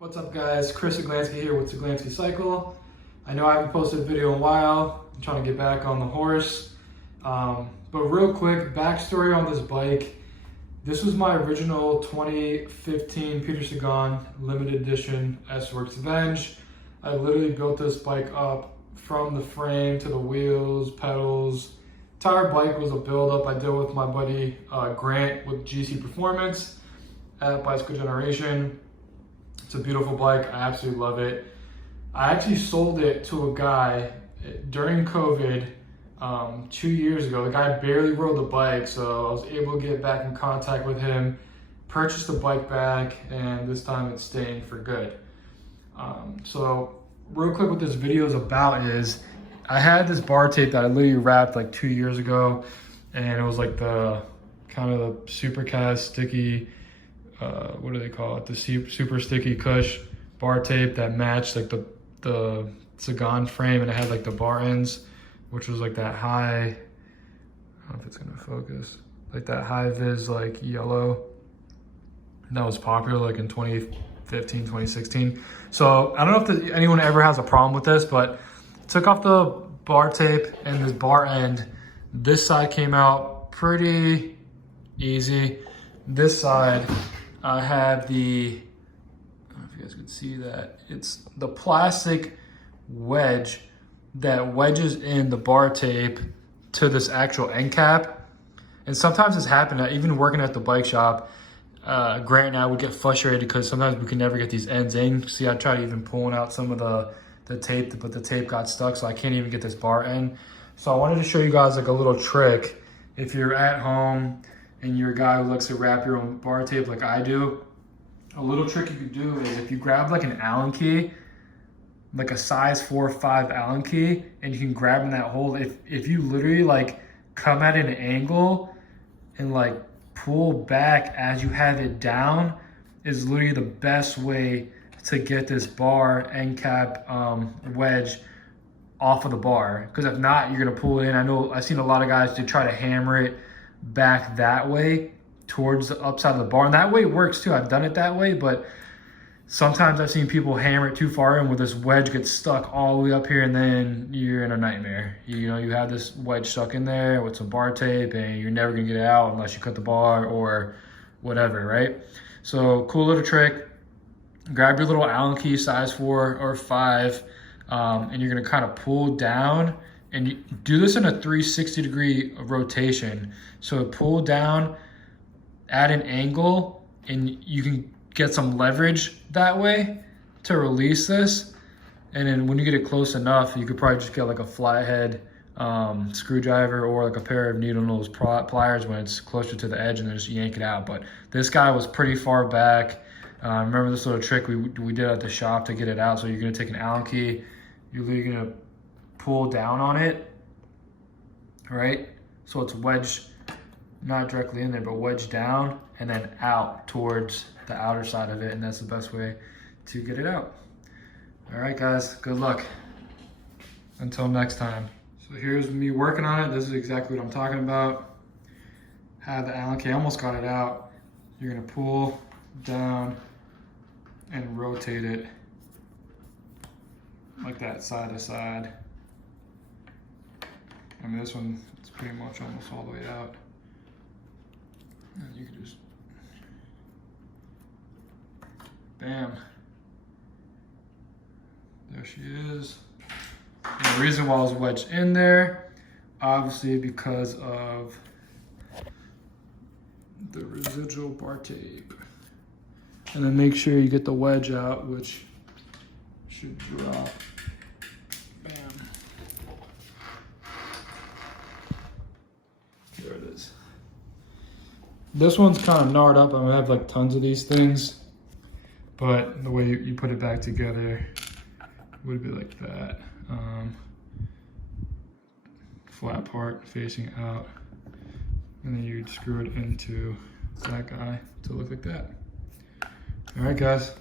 What's up guys, Chris Zaglansky here with Zaglansky Cycle. I know I haven't posted a video in a while. I'm trying to get back on the horse. But real quick, backstory on this bike. This was my original 2015 Peter Sagan limited edition S-Works Venge. I literally built this bike up from the frame to the wheels, pedals. Entire bike was a build up I did with my buddy Grant with GC Performance at Bicycle Generation. It's a beautiful bike. I absolutely love it. I actually sold it to a guy during COVID 2 years ago. The guy barely rode the bike, so I was able to get back in contact with him, purchase the bike back, and this time it's staying for good. So real quick, what this video is about is I had this bar tape that I literally wrapped like 2 years ago, and it was like the kind of the super cast sticky, what do they call it? The super sticky Cush bar tape that matched like the Sagan frame, and it had like the bar ends, which was like that high, I don't know if it's gonna focus, like that high vis like yellow that was popular like in 2015, 2016. So I don't know if anyone ever has a problem with this, but took off the bar tape and this bar end. This side came out pretty easy. This side, I have the, I don't know if you guys can see that, it's the plastic wedge that wedges in the bar tape to this actual end cap. And sometimes it's happened, even working at the bike shop, Grant and I would get frustrated because sometimes we can never get these ends in. See, I tried even pulling out some of the tape, but the tape got stuck, so I can't even get this bar end. So I wanted to show you guys like a little trick. If you're at home and you're a guy who likes to wrap your own bar tape like I do, a little trick you could do is if you grab like an Allen key, like a size 4 or 5 Allen key, and you can grab in that hole. If you literally like come at an angle and like pull back as you have it down, is literally the best way to get this bar end cap wedge off of the bar. Because if not, you're gonna pull it in. I know I've seen a lot of guys to try to hammer it back that way towards the upside of the bar, and that way it works too. I've done it that way, but sometimes I've seen people hammer it too far in where this wedge gets stuck all the way up here, and then you're in a nightmare. You know, you have this wedge stuck in there with some bar tape, and you're never gonna get it out unless you cut the bar or whatever, right? So cool little trick. Grab your little Allen key, size 4 or 5, and you're gonna kind of pull down, and you do this in a 360-degree rotation. So pull down at an angle, and you can get some leverage that way to release this. And then when you get it close enough, you could probably just get like a flathead screwdriver or like a pair of needle nose pliers when it's closer to the edge, and then just yank it out. But this guy was pretty far back. Remember this little trick we did at the shop to get it out? So you're gonna take an Allen key, you're literally gonna pull down on it, right? So it's wedged, not directly in there, but wedged down and then out towards the outer side of it, and that's the best way to get it out. All right, guys, good luck. Until next time. So here's me working on it. This is exactly what I'm talking about. Have the Allen key, I almost got it out. You're gonna pull down and rotate it like that, side to side. I mean, this one, it's pretty much almost all the way out. And you can just, bam. There she is. And the reason why I was wedged in there, obviously because of the residual bar tape. And then make sure you get the wedge out, which should drop. Bam. There it is. This one's kind of gnarred up. I'm gonna have like tons of these things, but the way you put it back together would be like that. Flat part facing out, and then you'd screw it into that guy to look like that. All right, guys.